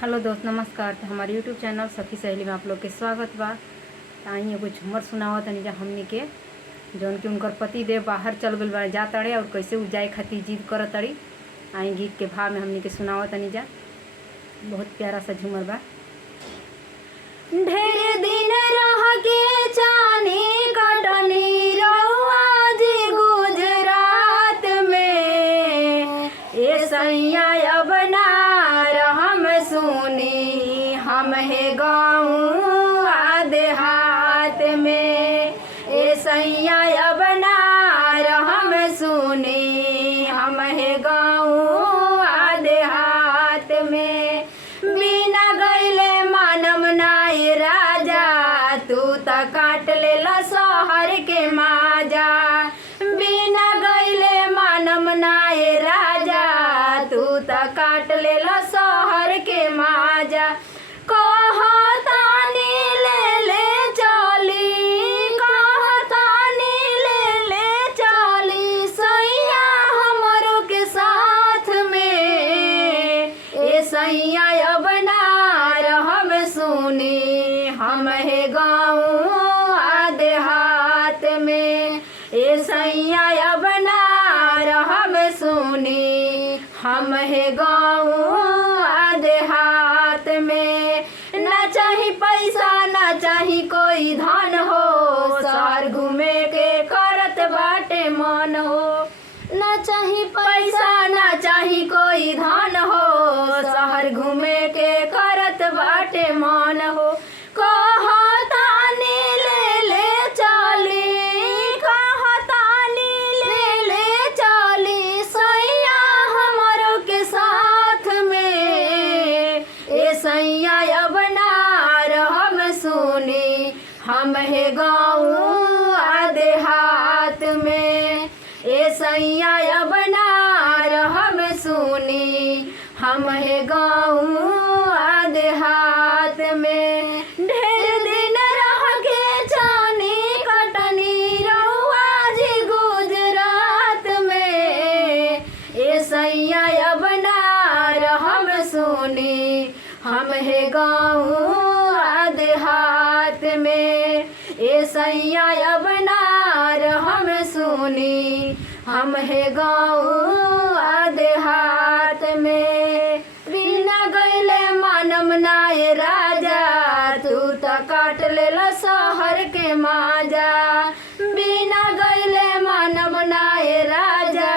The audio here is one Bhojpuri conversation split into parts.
हेलो दोस्त, नमस्कार। तो हमारे यूट्यूब चैनल सखी सहेली में आप लोग के स्वागत बा। आई एगो झूमर सुनावत तनी जा हमनी के, जौन कि उनकर पति देव बाहर चल गइल बा जा तड़े और कैसे उ जाए खातिर जिद करत तड़ी। आई गीत के भाव में हमनी के सुनावत तनी जा। बहुत प्यारा सा झूमर बा। ढेर दिन रह के चानी कटनी रउआ जी गुजरात में, ए सैया अब ना हम सुनी हम है गाँव देहात में। ए सैया अब ना हम सुनी हम है गाँव देहात में। बिना गईले मानम नाई राजा, तू त काट लेला शहर के माजा। बिना गईले मानम नाई राजा, तू त काट लेला शहर के माजा। कहतानी ले ले चली, कहतानी ले ले चली सैया हमरो के साथ में। ए सैया अब ना हम सुनी हम है गाँव देहात में। ए सैया अब ना हम सुनी हम है गाँव देहात में। ना चाही पैसा ना चाही कोई धन हो, शहर घूमे के करत बाटे मन हो। ना चाही पैसा ना चाही कोई धन हो, शहर घूमे के करत बाटे मन हो। कहतानी ले ले चली, कहतानी ले ले चली सैया हमरो के साथ में। ए सैया अब ना हम सुनी हम है गाँव देहात में। ए सैया अब ना हम सुनी हम है गाँव देहात में। ढेर दिन रह के जानी कटनी रउआ जी गुजरात में। ए सैया अब ना हम सुनी हम है गाँव देहात में। ए सैया अब ना हम सुनी हम है गाँव देहात में। बिना गईले मानम नाय राजा, तू त काट लेला शहर के माजा। बिना गईले मानम नाय राजा,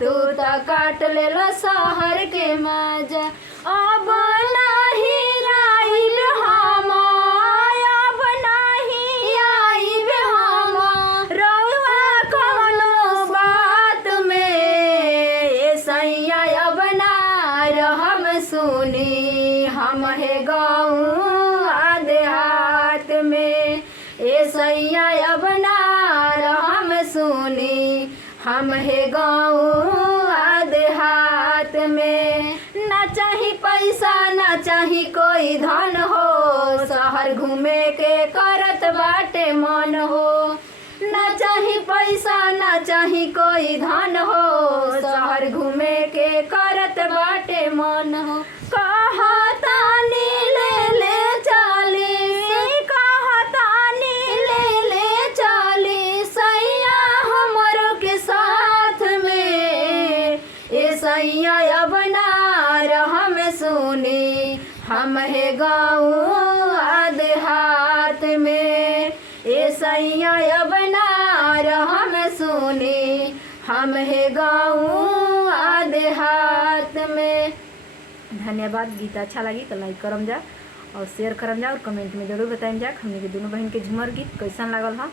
तू त काट लेला शहर के माजा। अब नाही आइब हम, अब नाही आइब हम रउआ कौनो बात में। ए सैया अब ना हम सुनी हम है गाँव देहात में। ए सैया अब ना हम सुनी हम है गाँव देहात में। ना चाही पैसा ना चाही कोई धन हो, शहर घूमे के करत बाटे मन हो। ना चाही पैसा ना चाही कोई धन हो, शहर घूमे के करत बाटे मन हो। कहतानी ले ले चली, कहतानी ले ले चली सैया हमरो के साथ में। ए सैया अब ना हम सुनी हम है गाँव देहात में। ए सैया अब ना हम सुनी हम है गाँव देहात में। धन्यवाद। गीत अच्छा लगी तो लाइक करम जा और शेयर करम जा और कमेंट में जरूर बताएं जा हमने के दोनों बहन के झूमर गीत कैसन लागल हा।